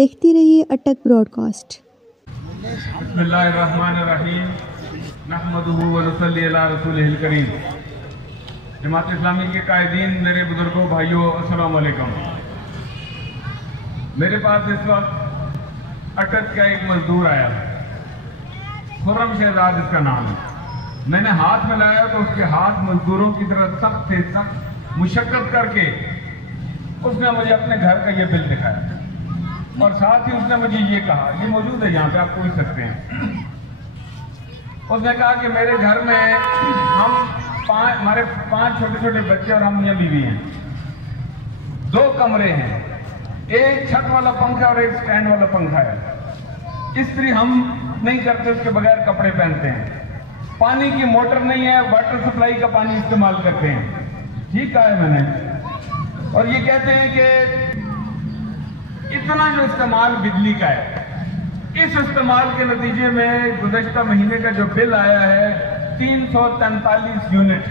देखते रहिए अटक ब्रॉडकास्ट। बिस्मिल्लाहिर्रहमानिर्रहीम, नहमदुहु व नसल्ली अला रसूलिहिल करीम। जमात इस्लामी के कायदीन, मेरे बुजुर्गों, भाइयों, अस्सलाम वालेकुम। मेरे पास इस वक्त अटक का एक मजदूर आया, खुर्रम शहजाद इसका नाम है। मैंने हाथ मिलाया तो उसके हाथ मजदूरों की तरह सख्त से सख्त मुशक्कत करके उसने मुझे अपने घर का ये बिल दिखाया और साथ ही उसने मुझे ये कहा, ये मौजूद है यहाँ पे, आप पूछ सकते हैं। उसने कहा कि मेरे घर में हमारे 5 छोटे छोटे बच्चे और हम मियां बीवी हैं, 2 कमरे हैं, एक छत वाला पंखा और एक स्टैंड वाला पंखा है। इस्त्री हम नहीं करते, उसके बगैर कपड़े पहनते हैं। पानी की मोटर नहीं है, वाटर सप्लाई का पानी इस्तेमाल करते हैं। ठीक कहा है मैंने। और ये कहते हैं कि इतना जो इस्तेमाल बिजली का है, इस इस्तेमाल के नतीजे में गुज़श्ता महीने का जो बिल आया है 343 यूनिट।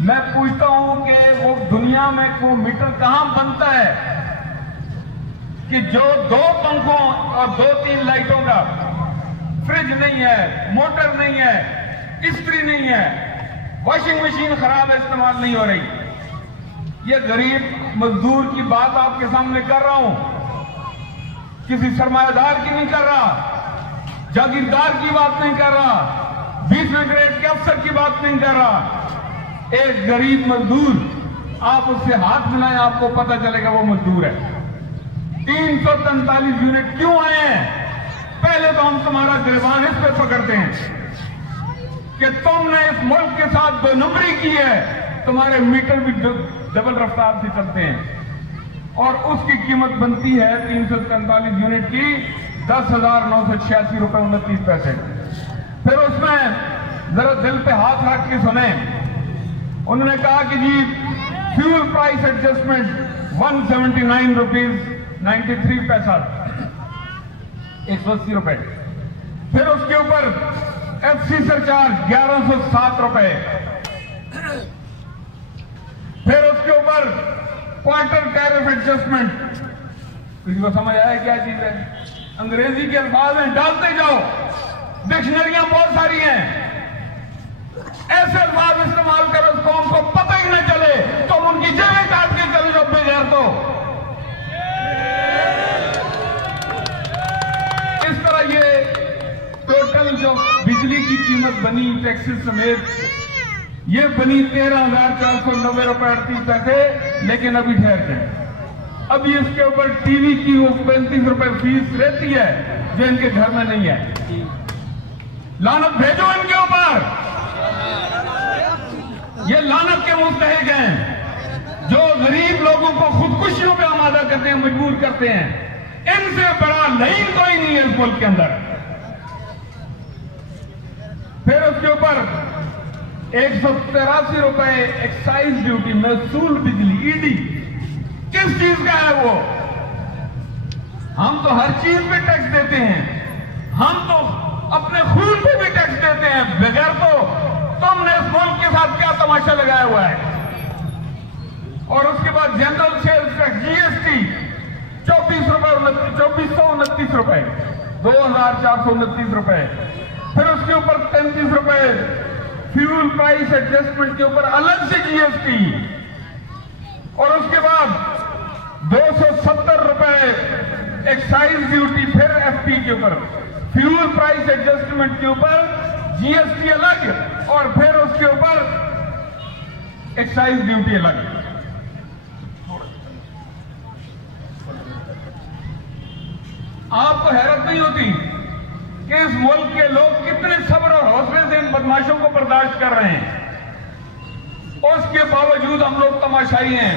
मैं पूछता हूं कि वो दुनिया में को मीटर कहां बनता है कि जो 2 पंखों और 2-3 लाइटों का, फ्रिज नहीं है, मोटर नहीं है, इस्त्री नहीं है, वॉशिंग मशीन खराब है, इस्तेमाल नहीं हो रही। ये गरीब मजदूर की बात आपके सामने कर रहा हूं, किसी सरमायादार की नहीं कर रहा, जागीरदार की बात नहीं कर रहा, 20वें ग्रेड के अफसर की बात नहीं कर रहा। एक गरीब मजदूर, आप उससे हाथ मिलाएं, आपको पता चलेगा वो मजदूर है। 343 यूनिट क्यों आए हैं? पहले तो हम तुम्हारा गिरबान इस पर पकड़ते हैं कि तुमने इस मुल्क के साथ 2 नंबरी की है, तुम्हारे मीटर भी डबल रफ्तार से चलते हैं और उसकी कीमत बनती है 343 यूनिट की 10,986 रुपए 29 पैसे। फिर उसमें जरा दिल पे हाथ रख के सुने, उन्होंने कहा कि जी फ्यूल प्राइस एडजस्टमेंट 179 रुपीज 93 पैसा, 180 रुपए। फिर उसके ऊपर एफसी सरचार्ज 1107 रुपए। फिर उसके ऊपर क्वार्टर टैरिफ एडजस्टमेंट। किसी को समझ आया क्या चीज है? अंग्रेजी के अल्फाज में डालते जाओ, डिक्शनरियां बहुत सारी हैं, ऐसे अल्फाज इस्तेमाल करो कौम को पता ही न चले, तुम उनकी जगह काट के चले जाओ बेगैर। तो इस तरह ये टोटल जो बिजली की कीमत बनी टैक्सेस समेत, ये बनी 13,490 रुपए 38 पैसे। लेकिन अभी ठहरते हैं, अभी इसके ऊपर टीवी की वो 35 रुपए फीस रहती है जो इनके घर में नहीं है। लानत भेजो इनके ऊपर, ये लानत के मुस्तहिक हैं जो गरीब लोगों को खुदकुशियों पे आमादा करते हैं, मजबूर करते हैं। इनसे बड़ा लईन कोई नहीं है इस मुल्क के अंदर। फिर उसके ऊपर 183 रुपए एक्साइज ड्यूटी, महसूल बिजली, ईडी। किस चीज का है वो? हम तो हर चीज पे टैक्स देते हैं, हम तो अपने खून पे भी टैक्स देते हैं। बगैर तो तुमने इस मुल्क के साथ क्या तमाशा लगाया हुआ है? और उसके बाद जनरल सेल्स टैक्स जीएसटी 2429 रुपए, 2,429 रुपए। फिर उसके ऊपर 33 रुपए फ्यूल प्राइस एडजस्टमेंट के ऊपर अलग से जीएसटी, और उसके बाद 270 रुपए एक्साइज ड्यूटी, फिर एफपी के ऊपर, फ्यूल प्राइस एडजस्टमेंट के ऊपर जीएसटी अलग, और फिर उसके ऊपर एक्साइज ड्यूटी अलग। आपको हैरत नहीं होती कि इस मुल्क के लोग कितने सब्र और हौसले से इन बदमाशों को बर्दाश्त कर रहे हैं? उसके बावजूद हम लोग तमाशाई हैं।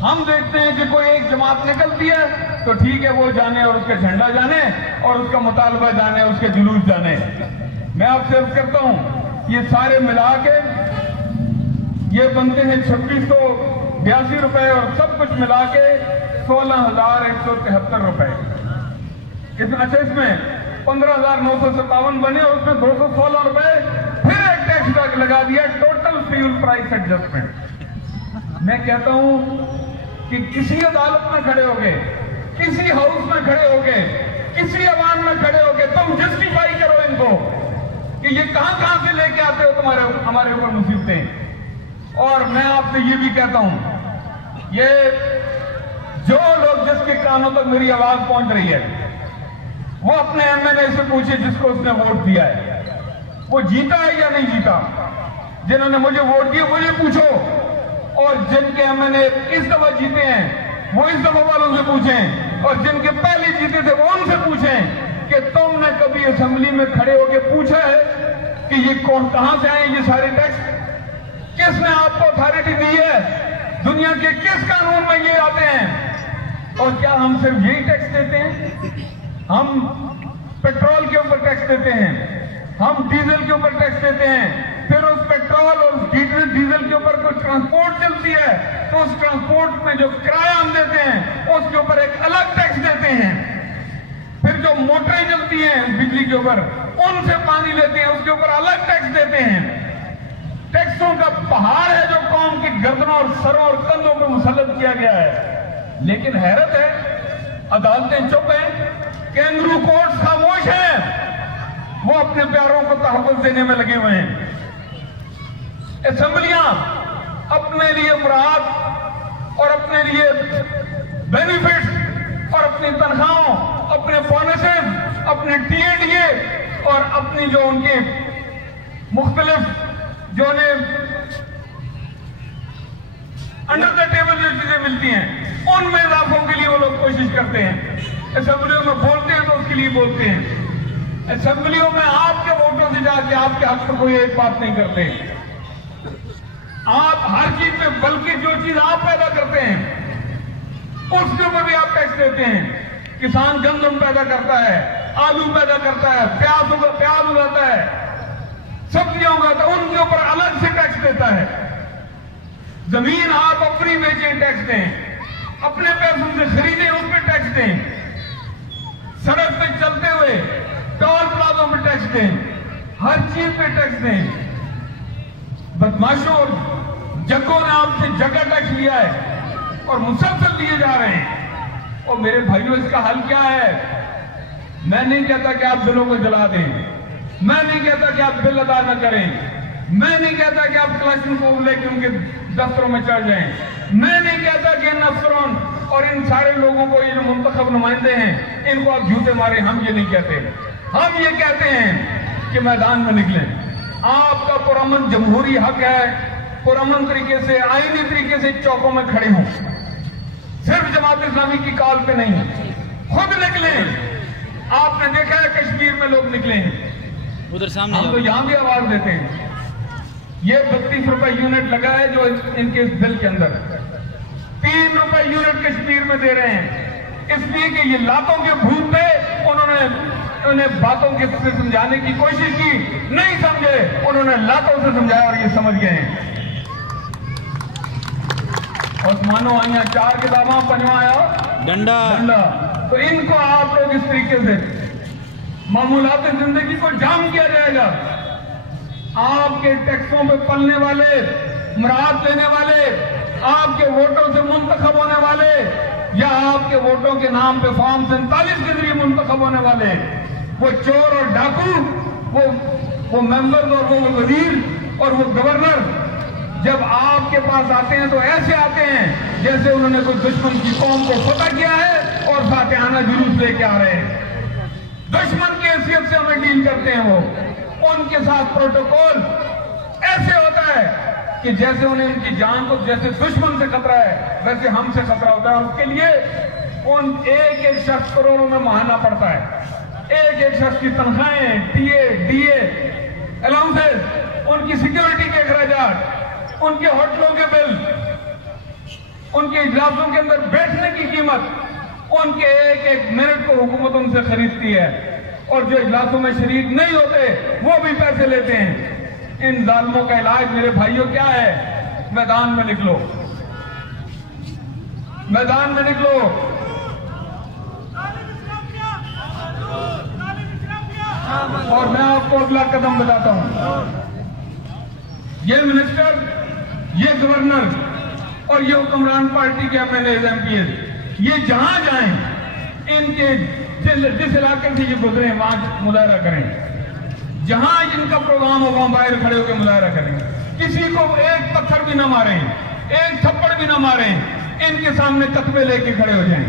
हम देखते हैं कि कोई एक जमात निकलती है तो ठीक है, वो जाने और उसका झंडा जाने और उसका मुतालबा जाने, उसके जुलूस जाने। मैं आपसे अर्ज करता हूं, ये सारे मिला के ये बनते हैं 2682 रुपए, और सब कुछ मिला के 16,173 रुपए। अच्छा, इसमें 15,957 बने और उसमें 216 रुपए फिर एक टैक्स लगा दिया, टोटल फ्यूल प्राइस एडजस्टमेंट। मैं कहता हूं कि किसी अदालत में खड़े हो गए किसी हाउस में खड़े होके, किसी आवाम में खड़े होके तुम जस्टिफाई करो इनको कि ये कहां से लेके आते हो हमारे ऊपर मुसीबतें। और मैं आपसे ये भी कहता हूं, ये जो लोग जिसके कानों तक मेरी आवाज पहुंच रही है, वो अपने एमएलए से पूछे जिसको उसने वोट दिया है, वो जीता है या नहीं जीता। जिन्होंने मुझे वोट दिया मुझे पूछो, और जिनके एमएलए इस दफा जीते हैं वो इस दफा वालों से पूछें, और जिनके पहले जीते थे वो उनसे पूछें कि तुमने कभी असेंबली में खड़े होकर पूछा है कि ये कौन कहां से आए ये सारे टैक्स, किसने आपको अथॉरिटी दी है, दुनिया के किस कानून में ये आते हैं। और क्या हम सिर्फ यही टैक्स देते हैं? हम पेट्रोल के ऊपर टैक्स देते हैं, हम डीजल के ऊपर टैक्स देते हैं, फिर उस पेट्रोल और डीजल के ऊपर कोई ट्रांसपोर्ट चलती है तो उस ट्रांसपोर्ट में जो किराया हम देते हैं उसके ऊपर एक अलग टैक्स देते हैं। फिर जो मोटरें चलती हैं बिजली के ऊपर, उनसे पानी लेते हैं, उसके ऊपर अलग टैक्स देते हैं। टैक्सों का पहाड़ है जो कौम की गर्दनों और सरों और कंधों पर मुसल्लत किया गया है। लेकिन हैरत है, अदालतें चुप हैं, कैंगरू कोर्ट्स खामोश हैं, वो अपने प्यारों को तहफ़्फ़ुज़ देने में लगे हुए हैं। असेंबलियां अपने लिए मुराद और अपने लिए बेनिफिट्स और अपनी तनख्वाहों, अपने बोनसेस, अपने टीएडीए और अपनी जो उनके मुख्तलिफ जो उन्हें अंडर द टेबल जो चीजें मिलती हैं उनमें इजाफों के लिए वो लोग कोशिश करते हैं। असेंबलियों में बोलते हैं तो उसके लिए बोलते हैं। असेंबलियों में आपके वोटों से जाके आपके हक पर कोई एक बात नहीं करते। आप हर चीज पे, बल्कि जो चीज आप पैदा करते हैं उसके ऊपर भी आप टैक्स देते हैं। किसान गंदम पैदा करता है, आलू पैदा करता है, प्याज उगाता है, सब्जियां उगाता है, उनके ऊपर अलग से टैक्स देता है। जमीन आप अपनी बेचें टैक्स दें, अपने पैसों से खरीदें उस पर टैक्स दें, सड़क पे चलते हुए टोल प्लाजों पर टैक्स दें, हर चीज पे टैक्स दें। बदमाशों और जग्गों ने आपसे जगह टैक्स लिया है और मुसलसल लिए जा रहे हैं। और मेरे भाइयों, इसका हल क्या है? मैं नहीं कहता कि आप बिलों को जला दें, मैं नहीं कहता कि आप बिल अदा न करें, मैं नहीं कहता कि आप कलेक्शन को लेकर उनके दफ्तरों में चढ़ जाएं, मैं नहीं कहता कि इन अफसरों और इन सारे लोगों को, ये जो मुंतखब नुमाइंदे हैं, इनको आप झूठे मारे। हम ये नहीं कहते। हम ये कहते हैं कि मैदान में निकलें। आपका पुरअमन जमहूरी हक है, पुरअमन तरीके से, आईनी तरीके से चौकों में खड़े हों, सिर्फ जमात इस्लामी की कॉल पे नहीं, खुद निकलें। आपने देखा है कश्मीर में लोग निकले हैं, उधर सामने हम तो यहां भी आवाज देते हैं। ये 32 रुपए यूनिट लगा है जो इनके इस बिल के अंदर, 3 रुपए यूनिट कश्मीर में दे रहे हैं, इसलिए कि ये लातों के भूत थे। उन्हें बातों के से समझाने की कोशिश की, नहीं समझे, उन्होंने लातों से समझाया और ये समझ गए हैं। ओस्मानो आइया 4 किताबा, पंजवा आया डंडा। तो इनको आप लोग इस तरीके से मामूलात जिंदगी को जाम किया जाएगा। आपके टैक्सों पे पलने वाले, मुराद लेने वाले, आपके वोटों से मुंतखब होने वाले, या आपके वोटों के नाम पे फॉर्म 47 के जरिए मुंतखब होने वाले, वो चोर और डाकू, वो मेंबर और वो वजीर और वो गवर्नर, जब आपके पास आते हैं तो ऐसे आते हैं जैसे उन्होंने कोई दुश्मन की कौम को फतह किया है और फातिहाना जुलूस लेके आ रहे हैं। दुश्मन की हैसियत से हमें डील करते हैं। वो उनके साथ प्रोटोकॉल ऐसे होता है कि जैसे उन्हें उनकी जान को, जैसे दुश्मन से खतरा है वैसे हमसे खतरा होता है। और उसके लिए उन एक एक शख्स करोड़ों में महाना पड़ता है। एक एक शख्स की तनख्वाहें, टीए, डीए, अलाउंसेस, उनकी सिक्योरिटी के अखराजात, उनके होटलों के बिल, उनके इजलासों के अंदर बैठने की कीमत, उनके एक एक मिनट को हुकूमत उनसे खरीदती है। और जो इजलासों में शरीक नहीं होते वो भी पैसे लेते हैं। इन जालिमों का इलाज मेरे भाइयों क्या है? मैदान में निकलो, मैदान में निकलो। और मैं आपको अगला कदम बताता हूं। ये मिनिस्टर, ये गवर्नर और ये हुक्मरान पार्टी के एमएलए, एमपीएस, ये जहां जाएं इनके जिस इलाके से ये गुजरे वहां मुजाहरा करें, जहां इनका प्रोग्राम हो वहां बाहर खड़े होकर मुजाहरा करें। किसी को एक पत्थर भी ना मारें, एक थप्पड़ भी ना मारें, इनके सामने तख्बे लेके खड़े हो जाएं।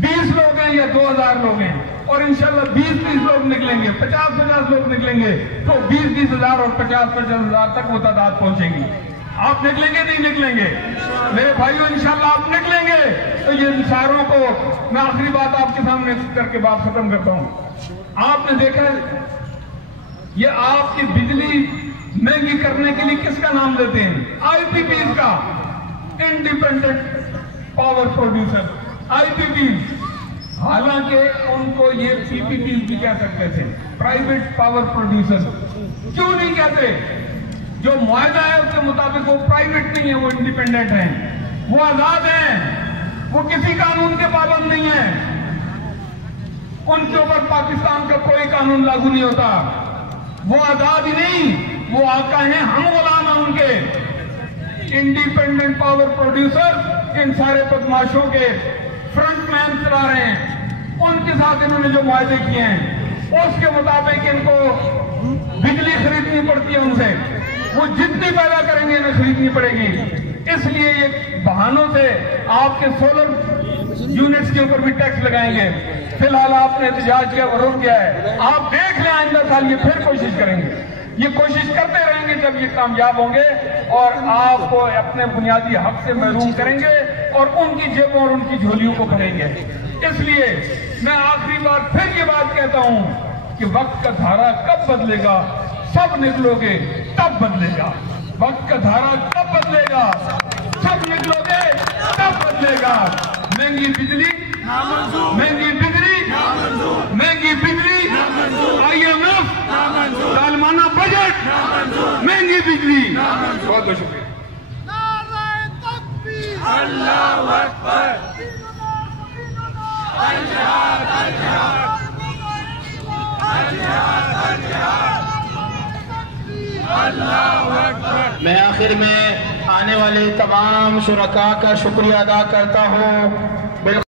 20 लोग हैं या 2000 लोग हैं और इंशाल्लाह 20-20 लोग निकलेंगे, 50-50 लोग निकलेंगे, तो 20-20 हजार और 50-50 हजार तक वो तादाद पहुंचेगी। आप निकलेंगे नहीं निकलेंगे मेरे भाइयों, इंशाल्लाह आप निकलेंगे। तो ये सारों को मैं आखिरी बात आपके सामने करके बात खत्म करता हूं। आपने देखा ये आपकी बिजली महंगी करने के लिए किसका नाम लेते हैं? IPP का, इंडिपेंडेंट पावर प्रोड्यूसर, IPP। हालांकि उनको ये PPP भी कह सकते थे, प्राइवेट पावर प्रोड्यूसर। क्यों नहीं कहते? जो मुआहदा है उसके मुताबिक वो प्राइवेट नहीं है, वो इंडिपेंडेंट है, वो आजाद है, वो किसी कानून के पाबंद नहीं है, उनके ऊपर पाकिस्तान का कोई कानून लागू नहीं होता। वो आजाद ही नहीं, वो आका हैं, हम गुलाम हैं उनके। इंडिपेंडेंट पावर प्रोड्यूसर इन सारे बदमाशों के फ्रंटमैन चला रहे हैं। उनके साथ इन्होंने जो मुआहदे किए हैं उसके मुताबिक इनको बिजली खरीदनी पड़ती है उनसे, वो जितनी पैदा करेंगे इन्हें खरीदनी पड़ेगी। इसलिए ये बहानों से आपके सोलर यूनिट्स के ऊपर भी टैक्स लगाएंगे। फिलहाल आपने एहतजाज किया, विरोध किया है, आप देख लें आइंदा साल ये फिर कोशिश करेंगे, ये कोशिश करते रहेंगे जब ये कामयाब होंगे और आपको अपने बुनियादी हक से महरूम करेंगे और उनकी जेबों और उनकी झोलियों को भरेंगे। इसलिए मैं आखिरी बार फिर ये बात कहता हूं कि वक्त का धारा कब बदलेगा? सब निकलोगे तब बदलेगा। वक्त का धारा कब बदलेगा? सब निकलोगे तब बदलेगा। महंगी बिजली, महंगी बिजली, महंगी बिजली, IMF, सालाना बजट, महंगी बिजली। बहुत बहुत शुक्रिया। अल्लाहू अकबर, मैं आखिर में आने वाले तमाम शुरका का शुक्रिया अदा करता हूँ।